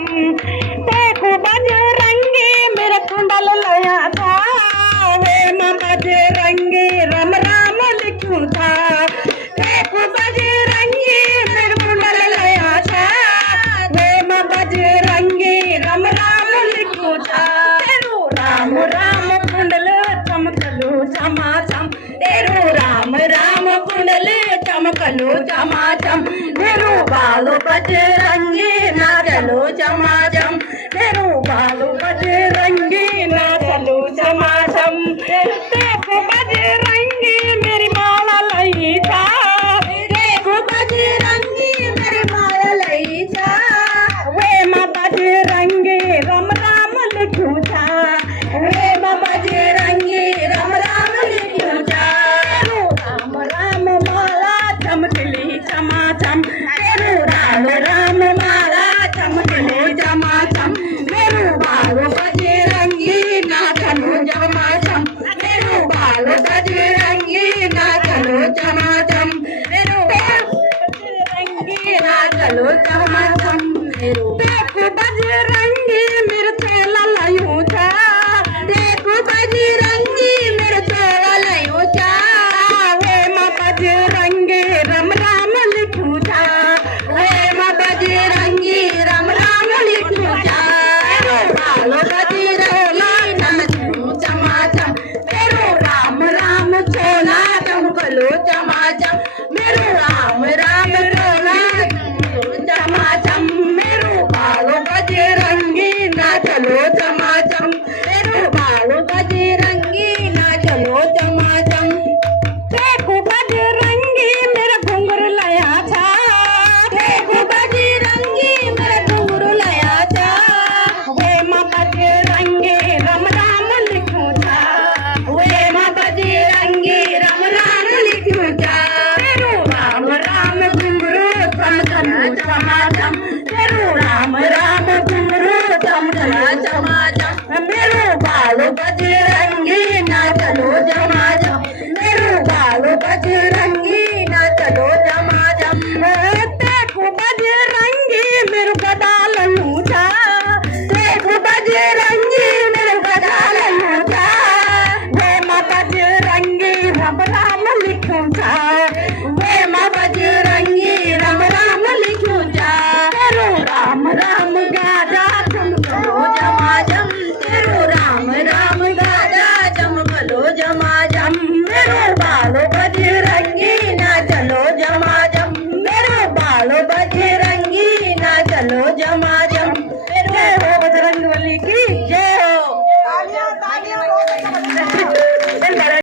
छम। देखो बजरंगी मेरा कुंडल लया था, वे माँ बजरंगी राम राम लिखूं था। देखो बजरंगी मेरा कुंडल लया था, वे माँ बजरंगी राम राम लिखूं था। तेरू राम राम कुंडल चमकलो चमाचम, तेरू राम राम कुंडल चमकलो चमाचम। तेरू बालो बजरंगी नाचलो चमाचम, तेरू बालो बजरंगी नाचलो चमाचम। देखो बजरंगी मेरी माला लई था, देखो बजरंगी मेरी माला लई था। वे माँ बजरंगी राम राम लिखूं था, वे माँ बजरंगी राम राम लिखूं था। तेरू राम राम माला चमकली चमाचम, तेरू राम राम माला चमकली चमाचम। मेरू बालो बजरंगी नाचलो चमाचम, मेरू बालो बजरंगी नाचलो चमाचम। मेरू बजरंगी नाचलो चमाचम। मेरू देखो बजरंगी मेरे चेला लयूं था, देखो बजरंगी मेरे चेला लयूं था। वे माँ बजरंगी राम राम लिखूं था, वे माँ बजरंगी राम राम लिखूं था। तेरू बालो बजरंगी नाचलो चमाचम, तेरू राम राम चोला चमकलो चमाचम। मेरू राम राम चोला चमकलो चमाचम। मेरू बालो बजरंगी नाचलो चमाचम, तेरू बालो बजरंगी नाचलो चमाचम। देखो बजरंगी मेरा घुंघरू लया था, देखो बजरंगी मेरा घुंघरू लया था। वे माँ बजरंगी राम राम लिखूं था, वे माँ बजरंगी राम राम लिखूं था। तेरू राम राम घुंघरू चमकलो चमाचम, तेरू राम राम घुंघरू चमकलो चमाचम। मेरू बालो बजरंगी